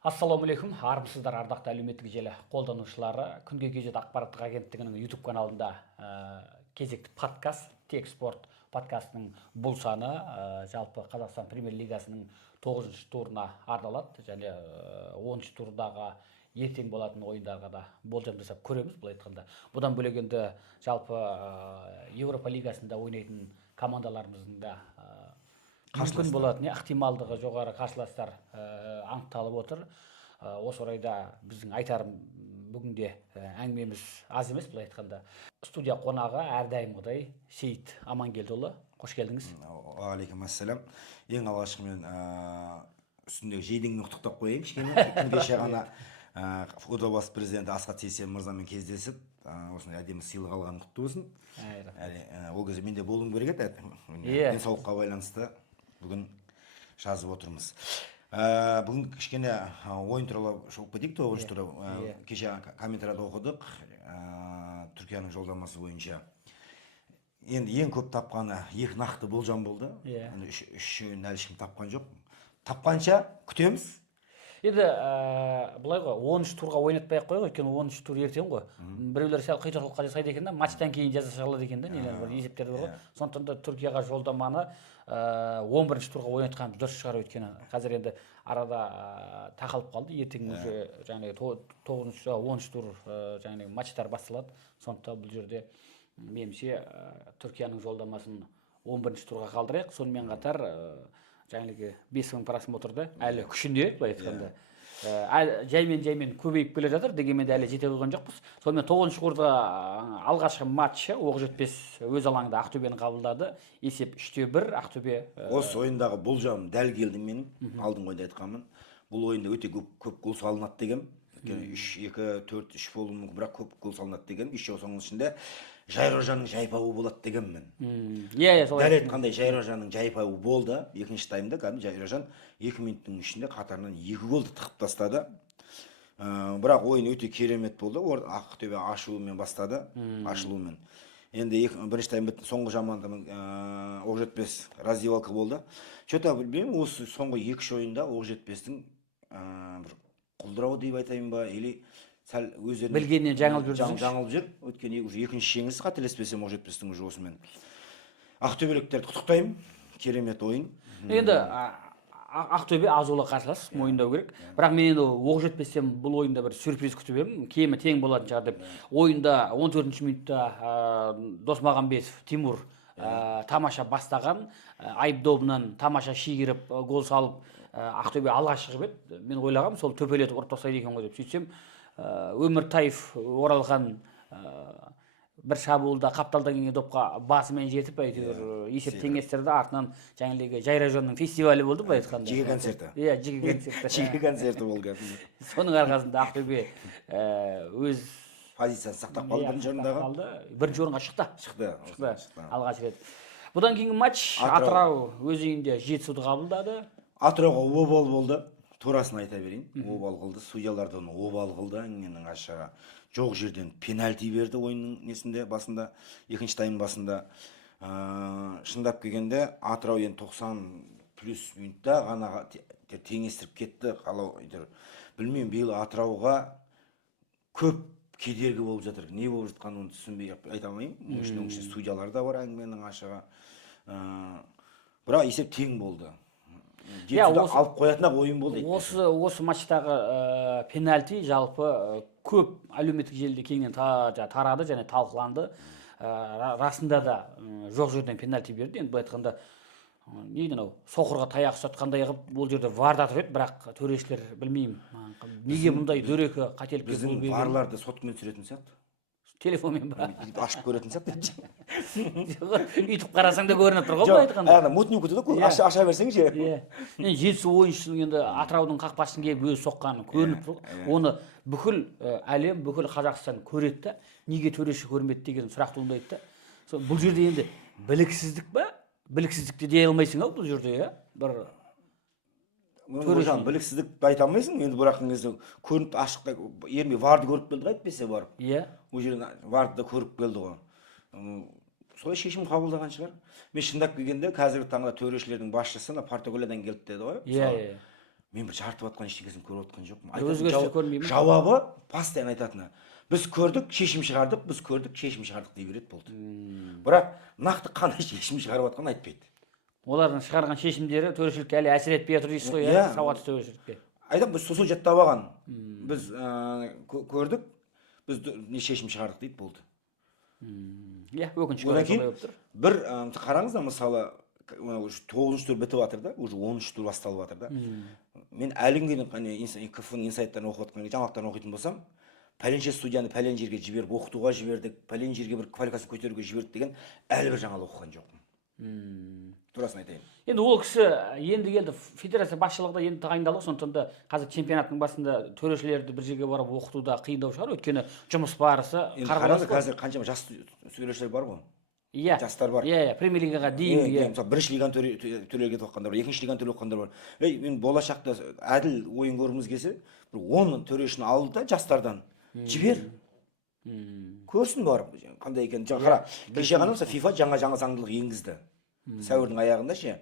Ассалаумағалейкум, армысыздар ардақты әлеуметтік желі қолданушылары. Күнге кежет ақпараттық агенттігінің YouTube каналында кезекті подкаст, Тек спорт подкастының бұл саны жалпы Қазақстан премьер-лигасының 9-шы турына арналады және 10-шы турдағы ертең болатын ойындарға да болжам жасап көреміз. Былай айтқанда, бұдан бөлек енді жалпы Еуропа лигасында ойнайтын командаларымыздың да мүмкін болатын ықтималдығы жоғары қарсыластар анықталып отыр. Осы орайда біздің айтарым бүгінде әңгімеміз аз емес. Былай айтқанда, студия қонағы әрдайымғыдай Сейіт Амангелдіұлы, қош келдіңіз. Алейкум ассалам. Ең алғашқы мен үстіндегі жейдеңмен құттықтап қояйын кішкене. Кеше ғана футбол бас президенті Асхат Сейсен мырзамен кездесіп, осындай әдемі сыйлық алған құтты болсын. Ол кезде менде болуым керек еді. Денсаулыққа байланысты бүгін жазып отырмыз. Бүгін кішкене ойын туралы шолып кетейік. 9-шы туры кеше комментарияда оқыдық. Түркияның жолдамасы бойынша енді ең көп тапқаны екі нақты болжам болды. Үшеуін әлі ешкім тапқан жоқ. Тапқанша күтеміз. Енді былай ғой, 10-шы турға ойнатпай ақ қойық, өйткені 10-шы тур ертең ғой. Біреулер сәл қитұрқылыққа жасайды екен да, матчтан кейін жаза алады екен да, нелер бар, есептері бар ғой. Сондықтан да Түркияға жолдаманы 11-ші турға ойнатқан дұрыс шығар, өйткені қазір енді арада тақалып қалды. Ертең уже жаңағы 9-шы, 10-шы тур жаңағы матчтар басталады. Сондықтан бұл жерде меніңше Түркияның жолдамасын 11-ші турға қалдырайық. Сонымен қатар жаңағы 5000 просмотрды әлі күшінде, былай айтқанда. Жаймен көбейіп келе жатыр, дегенмен де әлі жете қойған жоқпыз. Сонымен 9-шы турда алғашқы матчы Оқжетпес өз алаңында Ақтөбені қабылдады. Есеп 3-1 Ақтөбе. Осы ойындағы болжам дәл келді менің. Алдыңғы ойында айтқанмын. Бұл ойында өте көп гол салынады деген. 2-4-3 болуы мүмкін, бірақ көп гол салынады деген. Соның ішінде Жайрожанның жайпауы болады дегенмін. Дәл айтқандай Жайрожанның жайпауы болды. Екінші таймда Жайрожан 2 минуттың ішінде қатарынан 2 голды тығып тастады. Бірақ ойын өте керемет болды. Ақтөбе ашылуымен бастады. Ашылуымен. Енді бірінші тайм бітті, соңғы жамандымын Оқжетпес раздевалка болды. Что-то білмеймін, осы соңғы 2 ойында Оқжетпестің құлдырауы деп айтайын ба, или сәл өздерін білгеннен жаңылып жүр. Өткен екінші жеңілісі қателеспесем Оқжетпестің уже осымен. Ақтөбеліктерді құттықтаймын. Керемет ойын. Енді Ақтөбе азулы қарсылас, мойындау керек. Бірақ мен енді Оқжетпестен бұл ойында бір сюрприз күтіп едім. Кемі тең болатын шығар деп. Ойында 14-ші минутта Досмағамбетов Тимур тамаша бастаған, айыпдобынан тамаша шегіріп гол салып Ақтөбе алға шығып еді. Мен ойлағам, сол төпелетіп ұрып тастайды екен ғой деп. Сөйтсем, Өміртаев оралған бір шабуылда қапталдан келген допқа басымен жетіп, әйтеуір есеп теңестерді, артынан жаңағы Жайрожанның фестивалі болды, былай айтқанда. Жеке концерті. Жеке концерті. Жеке концерті болды. Соның арқасында Ақтөбе өз позициясын сақтап қалды бірінші орындағы. Бірінші орынға шықты. Алғаш рет. Бұдан кейінгі матч Атырау өз үйінде Жетісуды қабылдады. Атырауға обал болды. Турасын айта берейін. Обал қылды. Судьялардан обал қылды. Менің ашаға жоқ жерден пенальти берді ойынның несінде басында, екінші тайм басында. Шындап келгенде Атырау енді 90+ минутта ғана теңестіріп кетті. Білмеймін, биыл Атырауға көп кедергі болып жатыр. Не болып жатқанын түсінбей айта алмаймын. Оның ішінде судьялар да бар әңгіменің ашаға. Бірақ есеп тең болды. Алып қоятын ойын болды. Осы матчтағы пенальти жалпы көп әлеуметтік желіде кеңінен тарады және талқыланды. Расында да жоқ жерден пенальти берді. Енді бұл айтқанда, соқырға таяқ ұстатқандай қылып, бұл жерде варда тұр еді, бірақ төрешілер білмеймін. Неге мұндай дөрекі қателікке жол берген? Біздің варларды сотымен түсіретін сияқты. Телефонмен ба? Ашып көретін сияқты. Үйтіп қарасаң да көрініп тұр ғой, айтқанда. Мутник өтеді, аша берсең ше. Жетісу ойыншының енді Атыраудың қақпашысын келіп өзі соққаны көрініп тұр. Оны бүкіл әлем, бүкіл Қазақстан көреді. Неге төреші көрмеді деген сұрақ туындайды. Бұл жерде енді біліксіздік ба? Біліксіздікті дей алмайсың ау бұл жерде, бір Өзің біліксіздік айта алмайсың, енді бірақ көрініп ашықта ермей варды көріп келді қайтпесе барып. Ол жерден варды да көріп келді ғой. Солай шешім қабылдаған шығар. Мен шындап келгенде қазіргі таңда төрешілердің басшысы Португалиядан келді деді ғой. мен бір жартып жатқан ештеңесін көріп отқан жоқпын. Өзгерістер көрмеймін. Жауабы постоянно айтатыны. Біз көрдік, шешім шығардық, біз көрдік, шешім шығардық дей береді болды. Бірақ нақты қандай шешім шығарып жатқанын айтпайды. Олардың шығарған шешімдері төрешілікке әлі әсер етпей жатыр дейсіз ғой, Иә. сауатсыз төрешілікке. Айтам, біз сосын жаттап алған. Біз көрдік, біз не шешім шығардық дейді болды. Иә, өкінішке Одан орай солай кейін болып тұр. бір қараңыздар, мысалы 9-шы тур бітіп жатыр да, уже 10-шы тур басталып жатыр да. Мен әлі күнге КФ-ның инсайттарын оқып жатқан, жаңалықтарын оқитын болсам, пәленше студияны пәлен жерге жіберіп, оқытуға жібердік, пәлен жерге бір квалификация көтеруге жібердік деген әлі бір жаңалық оқыған жоқпын. Турасын айтайын. Енді ол кісі енді келді, федерация басшылығында енді тағайындалды, сондықтан да қазір чемпионаттың басында төрешілерді бір жерге барып оқытуда қиындау шығар, өйткені жұмыс барысы қараңыз, қазір қаншама жас төрешілер бар ғой. Иә. Жастар бар. Иә, премьер лигаға дейін. Мысалы, бірінші лиганы төлеуге кетіп жатқандар бар, екінші лиганы төлеп жатқандар бар. Мен болашақта әділ ойын көргіміз келсе, бір 10 төрешіні алды да жастардан жібер. Көрсін барып, қандай екенін. Қара, кеше ғана мысалы FIFA жаңа заңдылық енгізді. Сәуірдің аяғында ше.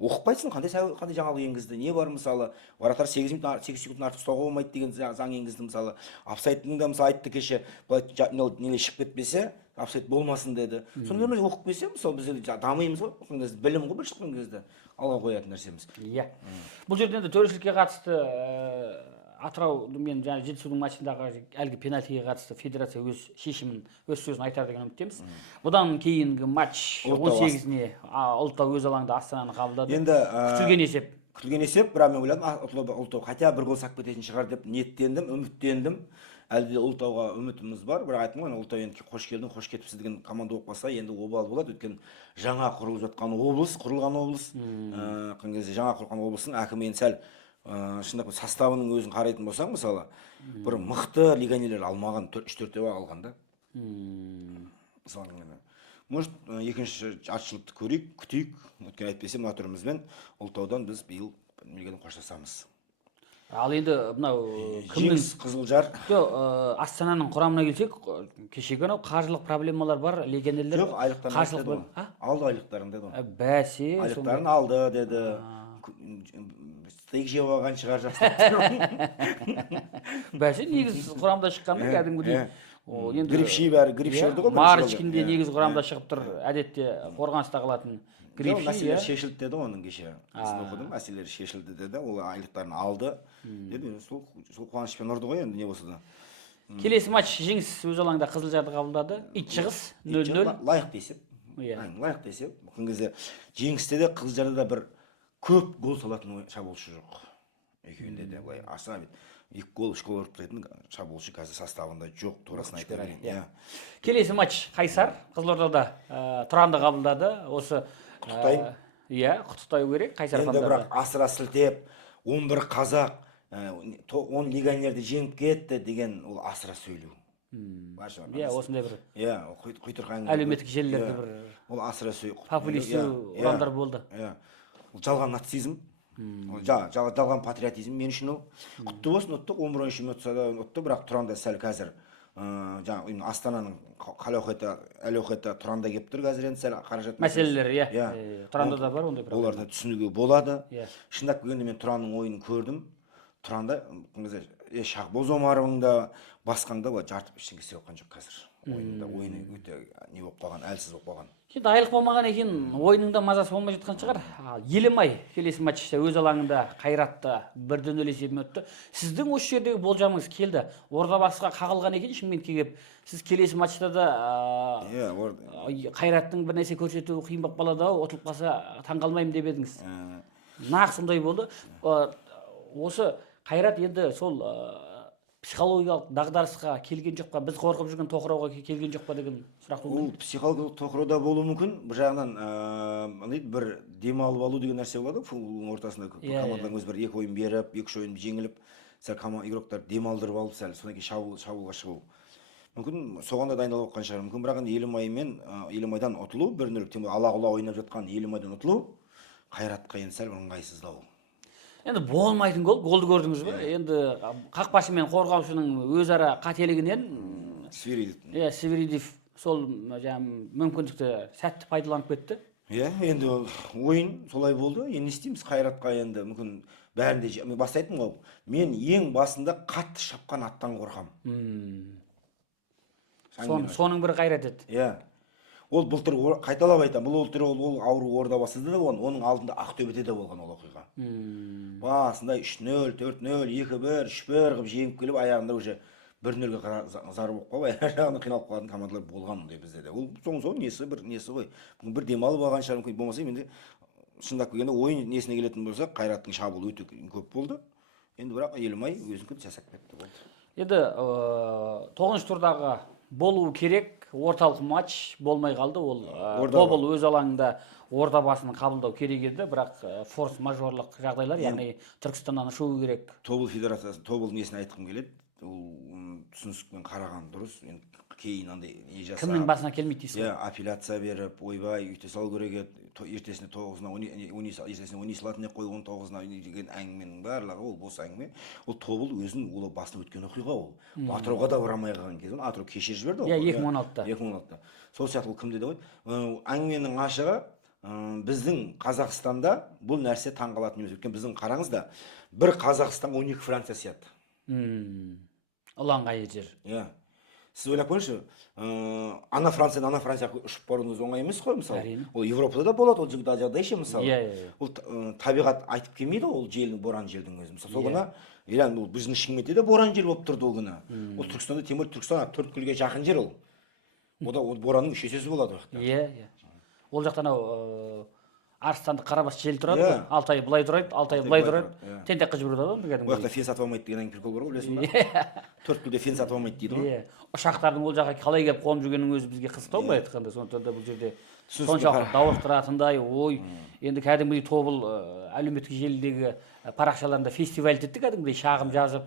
Оқып қандай жаңалық енгізді. Не бар мысалы, вратар 8 секунд артық ұстауға болмайды деген заң енгізді мысалы. Офсайдтың да мысалы айтты кеше, былай шығып кетпесе, офсайд болмасын деді. Сондайлар оқып келсе, мысалы біз дамимыз ғой, білім ғой бір шыққан кезде алға қоятын нәрсеміз. Иә. Бұл жерде енді төрешілікке қатысты Атырау мен Жетісудың матчындағы әлгі пенальтиге қатысты федерация өз шешімін, өз сөзін айтар деген үміттеміз. Бұдан кейінгі матч 18-іне Ұлытау өз алаңда Астананы қабылдады. Енді күтілген есеп, бірақ мен ойладым, Ұлытау хотя бір гол сақ кететін шығар деп ниеттендім, үміттендім. Әлі де Ұлытауға үмітіміз бар, бірақ айттым ғой, Ұлытау енді қош келдің, қош кетіпсіз деген команда болып қалса, енді обал болады. Өйткені жаңа құрылып жатқан облыс, жаңа құрылған облыстың әкімі енді сәл шындап составының өзін қарайтын болсаң, мысалы, бір мықты легионерлер алмаған, 3-4 алған да. Мысалы, может, екінші жарты жылдықты көрейік, күтейік. Өткен айтпесе, мына түрімізбен Ұлытаудан біз биыл легионермен қоштасамыз. Ал енді мынау Жеңіс Қызылжар. Астананың құрамына келсек, кешегі қаржылық проблемалар бар, легионерлер. Жоқ, айлықтарын алды, айлықтарын деді. Бәсе, айлықтарын алды деді. Стейк жеп алған шығар жастар. Бәсе, негіз құрамда шыққанда кәдімгідей. Грифши бәрі, грифши ұрды ғой. Марочкинде негіз құрамда шығып тұр, әдетте қорғаныста қалатын. Мәселелер шешілді деді оның кеше. Мен оқыдым, мәселелер шешілді деді, ол айлықтарын алды. Деді, сол қуанышпен ұрды ғой енді не болса да. Келесі матч Жеңіс өз алаңда Қызылжарды қабылдады. Итжығыс 0-0. Лайықты есеп. Лайықты есеп. Бұл кезде Жеңісте де Қызылжарда да бір көп гол салатын шабуылшы жоқ. Екеуінде де былай аса 2 гол, 3 гол ұрып тұратын шабуылшы қазір составында жоқ, турасын айтар екен. Келесі матч Қайсар Қызылордада Тұранды қабылдады. Осы құттықтайын. Иә, құттықтау керек Қайсар фандарды. Енді бірақ асыра сілтеп 11 қазақ 10 легионерді жеңіп кетті деген ол асыра сөйлеу. Иә, осындай бір. Иә, құйтырқан әлеуметтік желілерде бір. Ол асыра сөйлеу. Популистік ұрандар болды. Иә. Ол жалған нацизм. Жалған патриотизм мен үшін ол. Құтты болсын, ұттық 11-ші минутта ұтты, бірақ Тұранда сәл қазір Астананың әлеуқеті Тұранда кеп тұр қазір енді сәл қаражат мәселелер, иә. Тұранда да бар ондай проблема. Оларды түсінуге болады. Шындап келгенде мен Тұранның ойынын көрдім. Тұранда Шахбоз Омаровың да басқанда жартып ештеңе істеп жатқан жоқ қазір. Ойыны өте не болып қалған, әлсіз болып қалған. Енді айлық болмаған екен, ойыныңда мазасы болмай жатқан шығар. Елімай келесі матчта өз алаңында Қайратты 1-0 есебімен өтті. Сіздің осы жердегі болжамыңыз келді. Ордабасыға қағылған екен Шымкентке келіп. Сіз келесі матчта да Қайраттың бір нәрсе көрсетуі қиын болып қалады, ұтылып қалса таңғалмаймын деп едіңіз. Нақ сондай болды. Осы Қайрат енді сол психологиялық дағдарысқа келген жоқ па, біз қорқып жүрген тоқырауға келген жоқ па деген сұрақ болды. Ол психологиялық тоқырауда болуы мүмкін. Бір жағынан бір демалып алу деген нәрсе болады футболдың ортасында. Команданың өз бір 2 ойын беріп, 2-3 ойын жеңіліп, сәл игроктар демалдырып алып, сәл содан кейін шабуылға шығу. Мүмкін соған да дайындалып жатқан шығар. Мүмкін бірақ Елімайдан ұтылу, 1-0 тем ала-құла ойнап жатқан Елімайдан ұтылу Қайратқа енді сәл ыңғайсыздау. Енді болмайтын голды көрдіңіз бе? Енді қақпашы мен қорғаушының өзара қателігінен Свиридов сол мүмкіндікті сәтті пайдаланып кетті. Иә, енді ойын солай болды. Енді не істейміз Қайратқа енді мүмкін бәрінде мен баста айттым ғой, мен ең басында қатты шапқан аттан қорқам. Соның бір қайрат еді. Иә. Ол былтыр қайталап айтам, бұл ол ауру Ордабасыда да болған, оның алдында Ақтөбеде де болған ол оқиға. Басында 3-0, 4-0, 2-1, 3-1 қылып жеңіп келіп, аяғында уже 1-0-ге зар болып қалып, аяқ жағында қиналып қалған командалар болған мұндай бізде де. Ол соң несі ғой. Бір демалып алған шығар, болмаса енді шындап келгенде ойын несіне келетін болса, Қайраттың шабуылы өте көп болды. Енді бірақ Елімай өзінікін жасап кетті болды. Енді 9-шы турдағы болуы керек, орталық матч болмай қалды. Ол Тобыл өз алаңында Ордабасын қабылдау керек еді, бірақ форс-мажорлық жағдайлар, яғни Түркістаннан ұшуы керек. Тобыл федерациясы, Тобыл несін айтқым келеді. Ол түсіністікпен қараған дұрыс. Енді кейін андай не жасап. Кімнің басына келмейді дейсіз ғой? Апелляция беріп, ойбай, үйте салу керек еді. Ертесіне 9-на ертесіне 10 салатынне қой, 19-на деген әңгіменің барлығы ол бос әңгіме. Ол Тобыл өзінің ол басына өткен оқиға ол. Атырауға да барамай қалған кезде, Атырау кешіріп жіберді ғой. 2016-та. 2016-та. Сол сияқты ол кімде де ғой. Әңгіменің ашығы біздің Қазақстанда бұл нәрсе таңғалатын емес. Өйткені біздің қараңыз да, бір Қазақстан 12 Франция сияқты. Ұланғайы жер. Иә. Сіз ойлап көріңізші, ана Францияға ұшып баруыңыз оңай емес қой, мысалы. Ол Европада да болады, ол жағдай ше, мысалы. Ол табиғат айтып келмейді, ол боран желдің өзі. Мысалы, сол күні, біздің Шымкентте де боран жел болып тұрды ол күні. Ол Түркістанда, Түркістан Төрткүлге жақын жер ол. Ода боранның 3 есесі болады. Ол жақтан Арыстанды Қарабас жел тұрады, Алтай былай тұрайды, Алтай былай тұрады. Тентек қыз жүреді ғой, бұл жақта фен сатып алмайды деген прикол бар ғой, білесің ба? Төрткүлде фен сатып алмайды дейді ғой. Ұшақтардың ол жаққа қалай келіп қонып жүргеннің өзі бізге қызықтау былай айтқанда. Сондықтан да бұл жерде соншалықты дауыс тұратындай, ой, енді кәдімгідей Тобыл әлеуметтік желідегі парақшаларында фестиваль етті, кәдімгідей шағым жазып.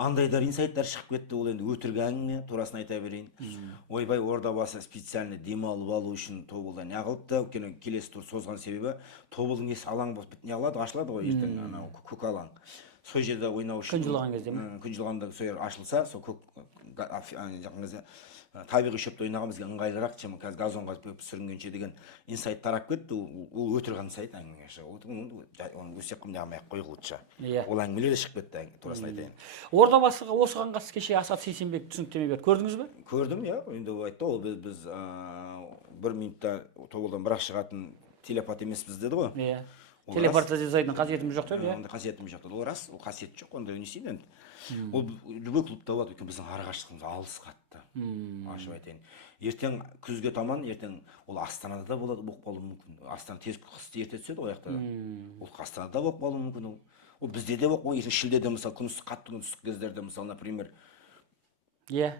Андайдар инсайттар шығып кетті, ол енді өтірік әңгіме, турасын айта берейін. Ойбай, Ордабасы специально демалып алу үшін Тобылда не қылыпты, өйткені келесі тур созған себебі Тобылдың несі алаң болып не алады, ашылады ғой ертең, анау көк алаң. Сол жерде ойнау үшін күн жылаған кезде ме? Күн жылғанда сол жер ашылса, сол көк жақын кезде табиғи шөпті ойнаған бізге ыңғайлырақ, чем қазір газонға сүрінгенше деген инсайт тарап кетті. Ол өтірік инсайт әңгімесі. Оны өсек қымдай алмай қойғылытша. Ол әңгімелер де шығып кетті, турасын айтайын. Ордабасыға осыған қатысты кеше Асат Сейсенбек түсініктеме берді. Көрдіңіз бе? Көрдім, иә. Енді айтты, ол біз 1 минутта Тобылдан бірақ шығатын телепат емеспіз деді ғой. Иә. Телепатия жасайтын қасиетіміз жоқ деді, иә. Ондай қасиетіміз жоқ деді. Ол рас, ол қасиет жоқ, ондай өнесейін енді. Ол любой клубта болады, өйткені біздің арақашықтығымыз алыс қатты. Ашып айтайын. Ертең күзге таман, ертең ол Астанада да болады, болып қалуы мүмкін. Астана тез қысты ерте түседі ғой аяқта. Ол Астанада болып қалуы мүмкін ол. Ол бізде де болып қалуы, ертең шілдеде мысалы күн қатты күн ыстық кездерде мысалы, например, иә,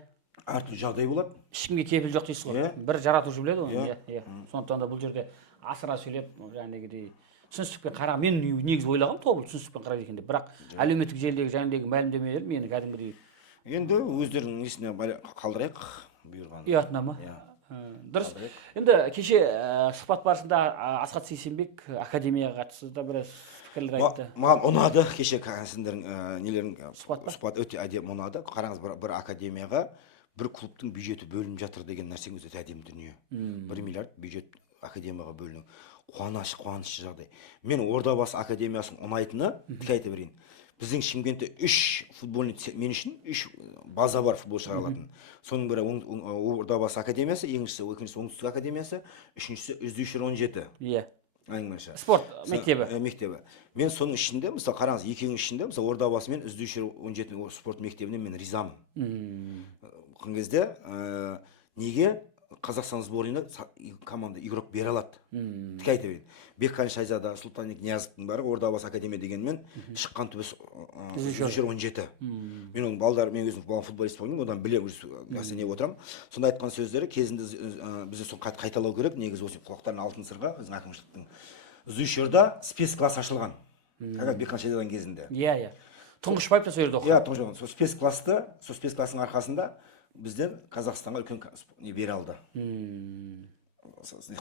әртүрлі жағдай болады. Ешкімге кепіл жоқ дейсіз ғой. Бір жаратушы біледі ғой. Иә. Сондықтан да бұл жерде асыра сөйлеп, жаңағыдай түсіністікпен қараған. Мен негізі ойлағам, Тобыл түсіністікпен қарайды екен деп. Бірақ әлеуметтік желідегі жөніндегі мәлімдемелер мені кәдімгідей. Енді өздерінің несіне қалдырайық бұйырған. Ұятына ма? Дұрыс. Енді кеше сұхбат барысында Асхат Сейсенбек академияға қатысты да біраз пікірлер айтты. Маған ұнады кеше сіздердің нелерің сұхбат өте әдемі ұнады. Қараңыз, бір академияға бір клубтың бюджеті бөлініп жатыр деген нәрсең өте әдемі дүние. 1 миллиард бюджет академияға бөліну. Қуанышты жағдай. Мен Ордабасы академиясының ұнайтыны, тік айта берейін. Біздің Шымкентте 3 футбольный, мен үшін 3 база бар футбол шығарылатын. Соның бірі Ордабасы академиясы, екіншісі Оңтүстік академиясы, үшіншісі Үздеушілер 17. Иә. Әңгімесі. Спорт мектебі. Мектебі. Мен соның ішінде, мысалы қараңыз, екеуінің ішінде, мысалы Ордабасы мен Үздеушілер 17 спорт мектебіне мен ризамын. Бұл кезде неге Қазақстан сборына команда игрок бере алады. Тік айта берейін. Бекхан Шайзада, Сұлтан Ниязовтың бары Ордабасы академия дегенмен шыққан түбесі Үздеушілер 17. Мен оның балдар, мен өзім футболист болдым, одан біле не отырам. Сонда айтқан сөздері кезінде бізде соны қайталау керек. Негізі осы құлақтардың алтын сырға біздің әкімшіліктің Үздеушілерде спецкласс ашылған. Бекхан Шайзадан кезінде. Иә. Тұңғышбаев та сол жерде оқыған. Иә, тұңғышбаев. Сол спецкласстың арқасында бізден Қазақстанға үлкен бере алды.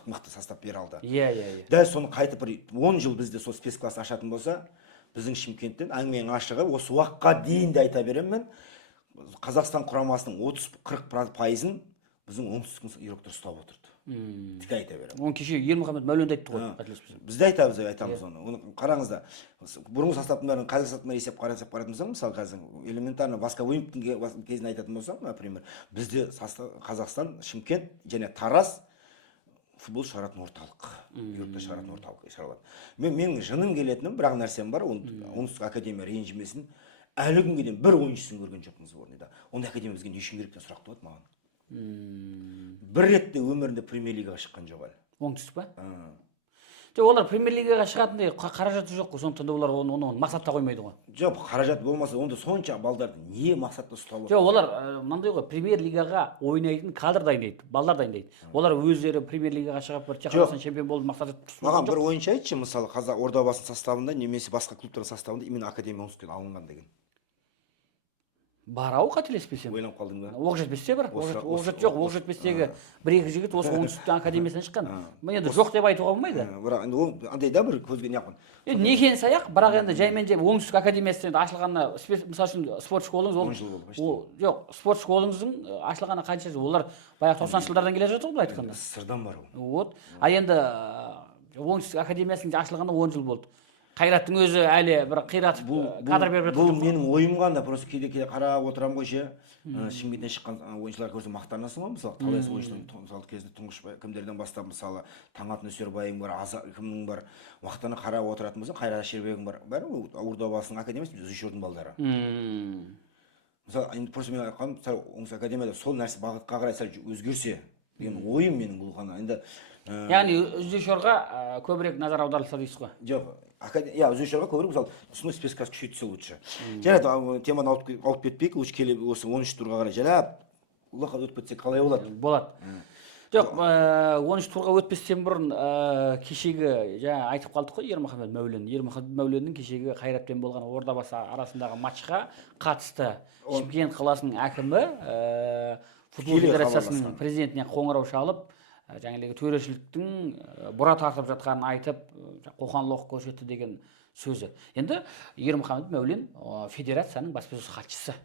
Мықты состав бере алды. Иә. Дәл соны қайтып 10 жыл бізде сол спецкласс ашатын болса, біздің Шымкенттен әңгіменің ашығы осы уақытқа дейін де айта беремін мен, Қазақстан құрамасының 30-40% біздің оңтүстік игроктар ұстап отырды. тіке айта беремін. Оны кеше Ермұхамед Мәуленді айтты ғой, қателеспесем. Біз де айтамыз оны. Оны қараңыз да, бұрынғы составтың бәрін қазіргі составына есеп қарасақ қарайтын болсам, мысалы қазір элементарно Васковоевтің кезін айтатын болсам, например, бізде Қазақстан, Шымкент және Тараз футбол шығаратын орталық. Европа шығаратын орталық шығарылады. Менің жыным келетінім бір нәрсем бар, оңтүстік академия ренжімесін, әлі күнге дейін бір ойыншысын көрген жоқпыз орнында. Ондай академия бізге не үшін керек деген сұрақ туады маған. Бір ретте өмірінде премьер лигаға шыққан жоқ әлі. Оңтүстік па? Олар премьер лигаға шығатындай қаражаты жоқ қой, сондықтан да олар оны мақсатта қоймайды ғой. Жоқ, қаражат болмаса, онда сонша балдарды не мақсатта ұстап отыр? Жоқ, олар мынандай ғой, премьер лигаға ойнайтын кадр дайындайды, балдар дайындайды. Олар өздері премьер лигаға шығып бір жақсыласың чемпион болып мақсат етіп. Маған бір ойыншы айтшы, мысалы Қазақ Ордабасының составында немесе басқа клубтардың составында именно академия оңтүстіктен алынған деген. Бар ау, қателеспесем. Ойланып қалдың ба? Оқжетпесте бар. Оқжетпестегі бір-екі жігіт осы оңтүстіктен академиясынан шыққан. Енді жоқ деп айтуға болмайды. Бірақ енді ол андай да бір көзге не қылған. Не екенін саяқ, бірақ енді жаймен жай оңтүстік академиясынан ашылғанына, мысалы үшін спорт школыңыз жоқ, спорт школыңыздың ашылғанына қанша жыл? Олар баяғы 90 жылдардан келе жатыр ғой айтқанда. Сырдан бар ол. Вот. А енді оңтүстік академиясының ашылғанына 10 жыл болды. Қайраттың өзі әлі бір қиратып кадр беріп жатыр. Бұл менің ойым ғана, просто кейде қарап отырам ғой ше. Шымкенттен шыққан ойыншылар көрсе мақтанасың ғой, мысалы талай ойыншылар мысалы кезінде тұңғыш кімдерден бастап, мысалы Таңат Нөсербайың бар, кімнің бар, уақытаны қарап отыратын болсаң, Қайрат Әшербегің бар. Бәрі Ордабасының академиясы Зүшірдің балдары. Мысалы, енді просто мен айтқаным, оңтүстік академияда сол нәрсе бағытқа қарай сәл өзгерсе деген ойым менің бұл ғана. Енді яғни Зүшірға көбірек назар аударылса дейсіз ғой. Жоқ, Зүшірға көбірек мысалы ұсыну спецкасы күшейтсе лучше. Жарайды, теманы алып кетпейік, осы 13 турға қарай жалап ұлаққа өтіп кетсек қалай болады? Болады. Жоқ, 13 турға өтпестен бұрын кешегі жаңа айтып қалдық қой Ермұхамед Мәулен. Ермұхамед Мәуленнің кешегі Қайратпен болған Ордабасы арасындағы матчқа қатысты Шымкент қаласының әкімі футбол федерациясының президентіне қоңырау шалып, жаңағы төрешіліктің бұра тартып жатқанын айтып, қоқан-лоқ көрсетті деген сөзі. Енді Ермұхамед Мәулен федерацияның баспасөз хатшысы.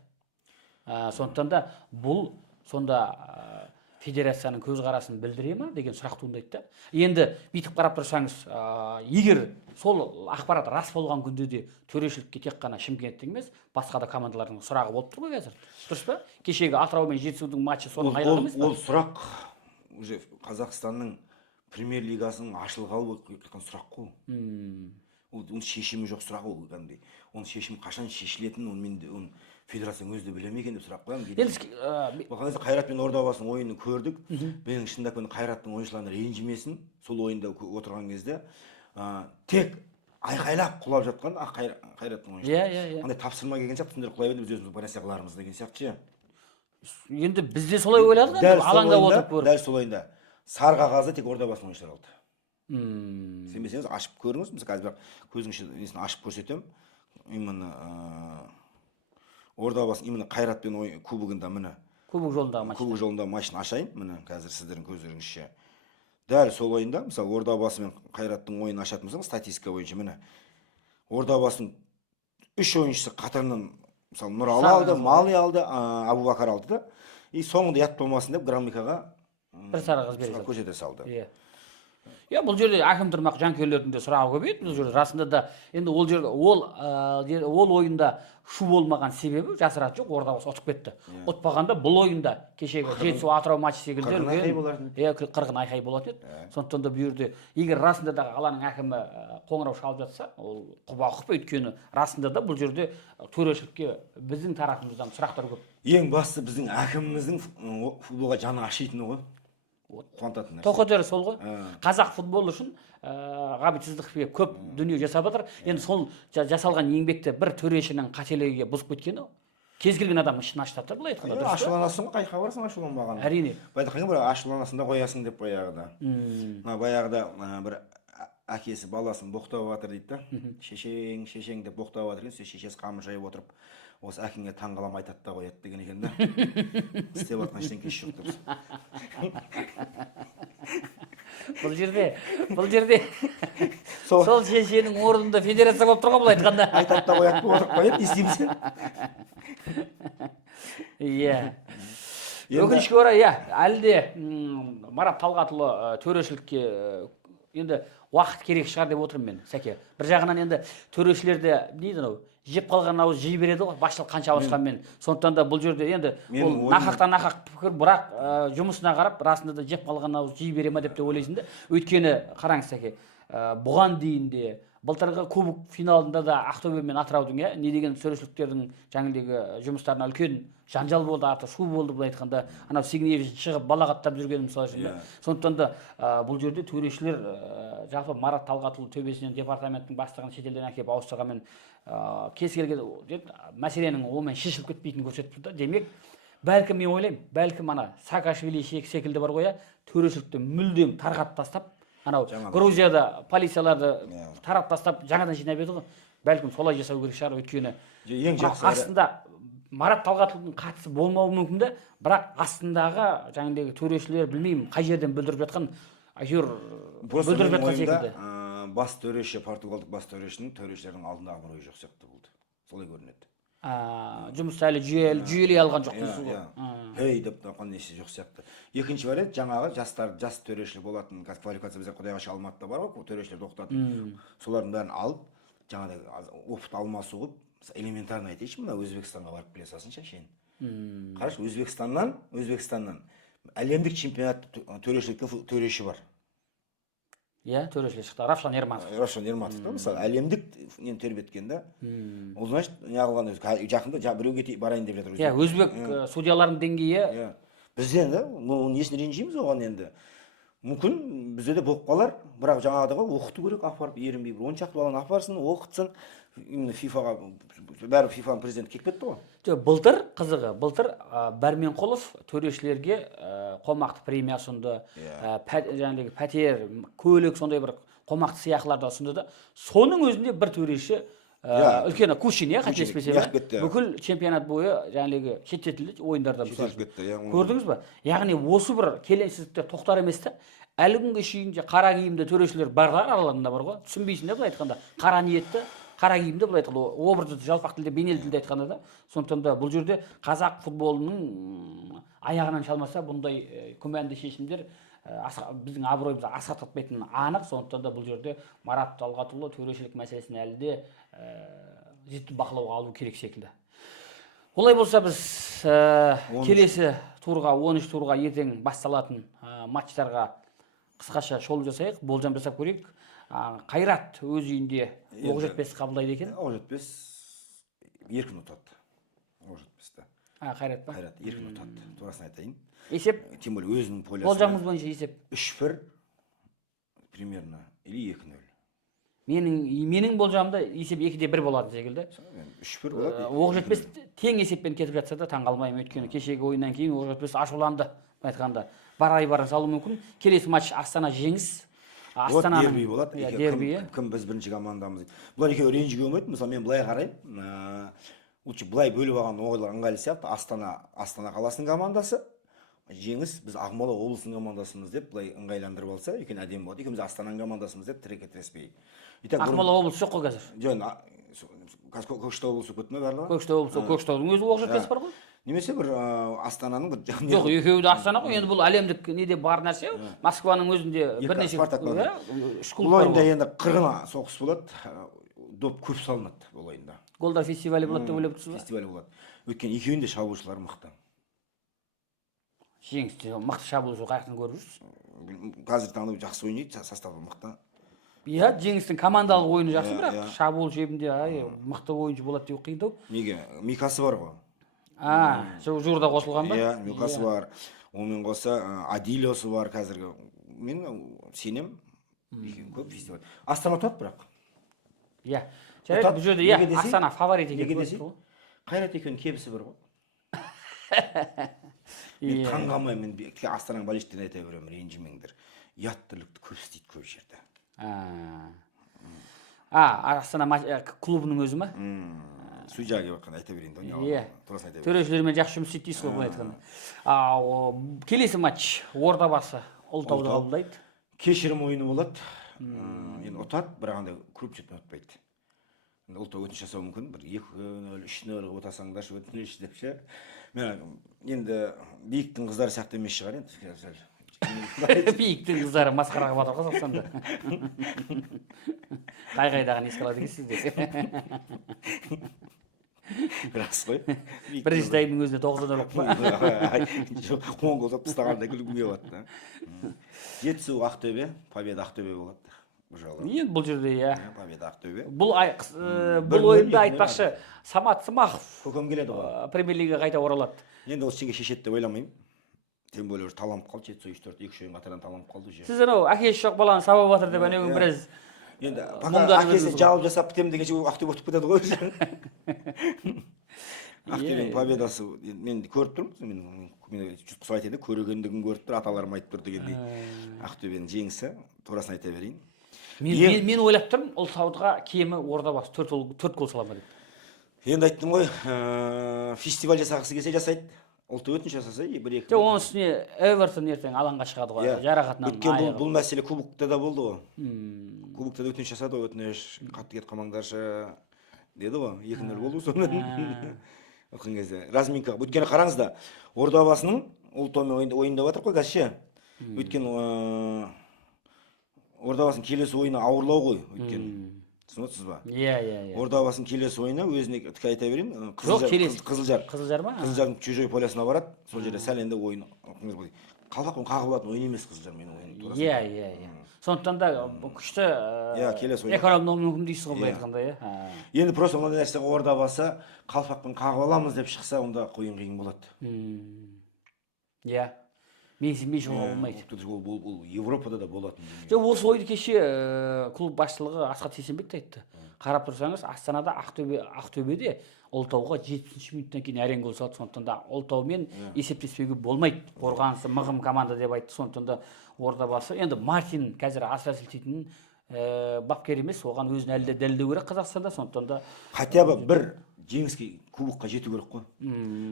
Сондықтан да бұл сонда федерацияның көзқарасын білдіре ма деген сұрақ туындайды да. Енді бүйтіп қарап тұрсаңыз, егер сол ақпарат рас болған күнде де төрешілікке тек қана Шымкенттің емес, басқа да командалардың сұрағы болып тұр ғой қазір. Дұрыс па? Кешегі Атырау мен Жетісудың матчы соның айғағы емес па? Ол сұрақ уже Қазақстанның премьер лигасының ашылғалы жатқан сұрақ қой. Оның шешімі жоқ сұрақ ол. Оның шешімі қашан шешілетінін оның федерацияның өзі де біле ме екен деп сұрақ қоямын. Қайрат пен Ордабасының ойынын көрдік. Менің шындап Қайраттың ойыншыларына ренжімесін, сол ойында отырған кезде тек айқайлап құлап жатқан Қайраттың ойыншылары. Андай тапсырма келген сияқты, сендер құлай берді, біз өзіміз бір нәрсе қылармыз деген сияқты. Енді бізде солай ойладық, алаңда отырып көріп. Дәл сол ойында сары қағазды тек Ордабасының ойыншылары алды. Сенбесеңіз ашып көріңіз, біз қазір көзіңіздің несін ашып көрсетемін. Именно Ордабасының именно Қайратпен кубогында міне. Кубок жолындағы матчын ашайын, міне қазір сіздердің көздеріңізше. Дәл сол ойында, мысалы Ордабасы мен Қайраттың ойынын ашатын болсаң, статистика бойынша міне. Ордабасының 3 ойыншысы қатарынан мысалы Нұралы алды, Мали алды, Абубакар алды да. И соңында ят болмасын деп граммикаға бір сары қыз бере көрсете салды. Бұл жерде әкім тұрмақ жанкүйерлердің де сұрағы көбейді. Бұл жерде расында да енді ол жерде ол ойында шу болмаған себебі жасыраты жоқ, Ордабасы ұтып кетті. Ұтпағанда бұл ойында кешегі Жетісу Атырау матчы секілді қырғын айқай болатын еді. Сондықтан да бұл жерде егер расында да қаланың әкімі қоңырау шалып жатса, ол құба құп, өйткені расында да бұл жерде төрешілікке біздің тарапымыздан сұрақтар көп. Ең басты біздің әкіміміздің футболға жаны ашитыны ғой. Қуантатын нәрсе. Тоқетері сол ғой. Қазақ футболы үшін Ғабит Сыздықов көп дүние жасап жатыр. Енді сол жасалған еңбекті бір төрешінің қателігі бұзып кеткені кез келген адам ішін аштатыр былай айтқанда. Ашуланасың ғой, қайқа барасың ашуланбаған. Әрине. Байқаған бір ашуланасың да қоясың деп баяғыда. Баяғыда бір әкесі баласын боқтап жатыр дейді да. Шешең деп боқтап жатыр екен, шешесі қамыр жайып отырып, осы әкеңе таңғалам айтады да қояды деген екен да. Істеп жатқан ештеңкесі жоқ деп. Бұл жерде сол шешенің орнында федерация болып тұрған бұл айтқанда. Айтады да қояды, отырып қояды, не істейміз. Иә. Айтады да қояды, отырып қояды, не істейміз. Бұл жерде федерация болып тұрған бұл айтқанда. Айтады да қояды, отырып қояды, не істейміз. Сол шешенің орнында федерация болып тұрған бұл айтқанда. Айтады да қояды, отырып қояды, не істейміз. Өкінішке орай, иә, әлі де Марат Талғатұлы төрешілікке енді уақыт керек шығар деп отырмын мен, Сәке. Бір жағынан енді төрешілерде дейді анау, жеп қалған ауыз жей береді ғой, басшылық қанша ауысқанмен. Сондықтан да бұл жерде енді ол нақақтан нақақ пікір, бірақ жұмысына қарап, расында да жеп қалған ауыз жей бере ма деп те ойлайсың да. Өйткені қараңыз, Сәке, бұған дейін де былтырғы кубок финалында да Ақтөбе мен Атыраудың не деген төрешіліктердің жаңағы жұмыстарына үлкен жанжал болды, аты шу болды, былай айтқанда. Анау Сигневич шығып балағаттап жүрген мысалы үшін. Сондықтан да бұл жерде төрешілер жалпы Марат Талғатұлы төбесінен департаменттің бастығын шетелден әкеліп ауыстырғанмен кез келген мәселенің онымен шешіліп кетпейтінін көрсетіп тұр да. Демек, бәлкім мен ойлаймын, бәлкім Саакашвили секілді бар ғой, төрешілікті мүлдем тарқатып тастап, анау Грузияда полицияларды тарап тастап жаңадан жинап еді ғой. Бәлкім солай жасау керек шығар, өйткені астында Марат Талғатұлының қатысы болмауы мүмкін де, бірақ астындағы жаңағы төрешілер білмеймін қай жерден бүлдіріп жатқан, әйтеуір бүлдіріп жатқан секілді. Бас төреші, португалдық бас төрешінің төрешілердің алдында абыройы жоқ сияқты болды. Солай көрінеді. Жұмысты әлі жүйелей алған жоқ дейсіз ғой. Хей деп тапқан несі жоқ сияқты. Екінші бар еді, жаңағы жас төрешілер болатын квалификация бізде Құдайға шүкір Алматыда бар ғой, төрешілерді оқытатын. Солардың бәрін алып, жаңағыдай опыт алмасу қылып, элементарно айтайыншы, мына Өзбекстанға барып келе салсыншы шейін. Қарашы, Өзбекстаннан әлемдік чемпионат төрешілікке төреші бар. Иә, төрешілер шықты. Равшан Ерматов. Равшан Ерматов та мысалы әлемдік нені тербеткен да. Ол значит, неғылған жақында біреуге барайын деп жатыр. Иә, өзбек судьялардың деңгейі. Біз енді оның несін ренжиміз оған енді. Мүмкін бізде де болып қалар, бірақ жаңағыдағы оқыту керек, апарып ерінбей бір 10 шақты баланы апарсын, оқытсын. Именно FIFA-ға бәрі FIFA-ның президенті келіп кетті ғой. Былтыр қызығы, Бәрменқұлов төрешілерге қомақты премия ұсынды, жаңағы пәтер, көлік, сондай бір қомақты сыйақыларды ұсынды да. Соның өзінде бір төреші үлкен Кушин, қателеспесем, бүкіл чемпионат бойы жаңағы шеттетілді ойындарда мысалы. Көрдіңіз ба? Яғни осы бір келеңсіздіктер тоқтар емес та. Әлі күнге шейін қара киімді төрешілер барлар араларында бар ғой. Түсінбейсің де, былай айтқанда, қара ниетті, қара киімді, былай айтқанда, образды жалпақ тілде, бейнелі тілде айтқанда да. Сондықтан да бұл жерде қазақ футболының аяғынан шалмаса бұндай күмәнді шешімдер біздің абыройымызды асқақтатпайтыны анық. Сондықтан да бұл жерде Марат Талғатұлы төрешілік мәселесін әлі де жіті бақылауға алу керек секілді. Олай болса біз келесі турға, 13 турға ертең басталатын матчтарға қысқаша шолу жасайық, болжам жасап көрейік. Қайрат өз үйінде Оқжетпес қабылдайды екен. Оқжетпес еркін ұтады. Оқжетпесті. Қайрат па? Қайрат еркін ұтады. Турасын айтайын. Есеп? Тем более өзінің полясында. Болжамыңыз бойынша есеп? 3-1 примерно или 2-0. Менің болжамымда есеп 2-1 болады секілді. 3-1 болады. Оқжетпес тең есеппен кетіп жатса да таң қалмаймын, өйткені кешегі ойыннан кейін Оқжетпес ашуланды. Айтқанда барын салу мүмкін. Келесі матч Астана жеңіс. Астананың дерби болады. Кім біз бірінші командамыз. Бұлар екеуі ренжіге болмайды. Мысалы мен былай қараймын. Лучше былай бөліп алған ыңғайлы сияқты. Астана қаласының командасы, жеңіс біз Ақмола облысының командасымыз деп былай ыңғайландырып алса, екен әдемі болады. Екеуміз Астананың командасымыз деп тірекке тіреспей. Ақмола облысы жоқ қой қазір. Жоқ, Көкшетау облысы көтті ме барлығы? Көкшетау облысы, Көкшетаудың өзі Оқжетпес бар ғой. Немесе бір Астананың бір жоқ, екеуі де Астана ғой. Енді бұл әлемдік неде бар нәрсе. Москваның өзінде бірнеше үш клуб бар. Бұл ойында енді қырғын соғыс болады. Доп көп салынады бұл ойында. Голдар фестивалі болады деп ойлап тұрсыз ба? Фестивалі болады. Өйткені екеуінде шабуылшылар мықты. Жеңісте мықты шабуылшы қаяқтан көріп жүрсіз? Қазір таңда жақсы ойнайды, составы мықты. Иә, жеңістің командалық ойыны жақсы, бірақ шабуыл жебінде мықты ойыншы болады деп қиындау. Неге? Микасы бар ғой. Жуырда қосылған ба? Иә, Микасы бар. Онымен қоса Адилиосы бар қазіргі. Мен сенем, көп фестиваль. Астана ұтады бірақ. Иә. Бұл жерде Астана фаворит екен көрсетті ғой. Қайрат екеуінің кебісі бар ғой. Мен таң қалмаймын, мен Астананың болельшіктеріне айта беремін, ренжімеңдер. Ұяттылықты көп істейді көп жерде. Астана клубының өзі ма? Судья келіп жатқан айта берейін да. Иә. Төрешілермен жақсы жұмыс істейді дейсіз ғой былай айтқанда. Келесі матч Ордабасы Ұлытауды қабылдайды. Кешірім ойыны болады. Енді ұтады, бірақ андай көп жетін ұтпайды. Ұлттау өтініш жасау мүмкін, бір 2-0, 3-0 қылып отырсаңдаршы өтініш деп ше. Мен енді биіктің қыздары сияқты емес шығар енді. Биіктің қыздары масқараға батыр Қазақстанда. Қай-қайдағын еске алады екенсіздер. Рас қой. Бірінші тайымның өзіне 9-0 болып па? Қоң қолсап тастағанда күлгім келіп жатты. Жетісу Ақтөбе, Победа Ақтөбе болады. Енді бұл жерде Победа Ақтөбе. Бұл ойында айтпақшы Самат Смахов Көкем келеді ғой. Премьер-лигаға қайта оралады. Енді ол сенге шешеді деп ойламаймын. Тем более уже таланып қалды, Жетісу 3-4 2 ойын қатарынан таланып қалды уже. Сіз анау әкесі жоқ баланы сабап жатыр деп әнеуін біраз енді пока әкесі жауап жасап бітемін дегенше Ақтөбе ұтып кетеді ғой. Ақтөбенің победасы мен көріп тұрмын. Мен жұтқысы айтайын да, көргендігін көріп тұр, аталарым айтып тұр дегендей. Ақтөбенің жеңісі, турасын айта берейін. Мен ойлап тұрмын, Ұлытаудыға кемі Ордабасы 4 гол сала ма деп. Енді айттым ғой, фестиваль жасағысы келсе жасайды. Ұлты өтініш жасаса, 1-2. Оның үстіне Эвертон ертең алаңға шығады ғой, жарақатынан. Өткен бұл мәселе кубокта да болды ғой. Кубокта да өтініш жасады ғой, өтініш қатты кет қалмаңдаршы деді ғой, 2-0 болды сонымен. Оқын кезде разминка. Өткені қараңыз да, Ордабасының Ұлытаумен ойында жатыр ғой қазір. Өткен Ордабасының келесі ойыны ауырлау ғой, өткен. Түсінесіз ба? Иә. Ордабасының келесі ойыны өзіне тіке айта берейін. Қызылжар. Қызылжар ма? Қызылжардың чужой полясына барады. Сол жерде сәл енді ойын қалпақпен қағып алатын ойын емес Қызылжар менің ойыным. Иә. Сондықтан да күшті экономикалық мүмкін дейсіз ғой былай айтқанда, иә. Енді просто мынандай нәрсе Ордабасы қалпақпен қағып аламыз деп шықса, онда қойын қиын болады. Иә. Мен жоға болмайды. Бұл Европада да болатын. Осы ойды кеше клуб басшылығы Асқат Сейсенбек айтты. Қарап тұрсаңыз, Астанада Ақтөбеде Ұлытауға 70 минуттан кейін әрең гол салды. Сондықтан да Ұлытаумен есептеспеуге болмайды. Қорғанысы мығым команда деп айтты. Сондықтан да Ордабасы. Енді Мартин қазір асыра сілтейтін бапкер емес, оған өзін әлі де дәлелдеу керек Қазақстанда. Сондықтан да хотя бы бір жеңіске кубокқа жету керек қой.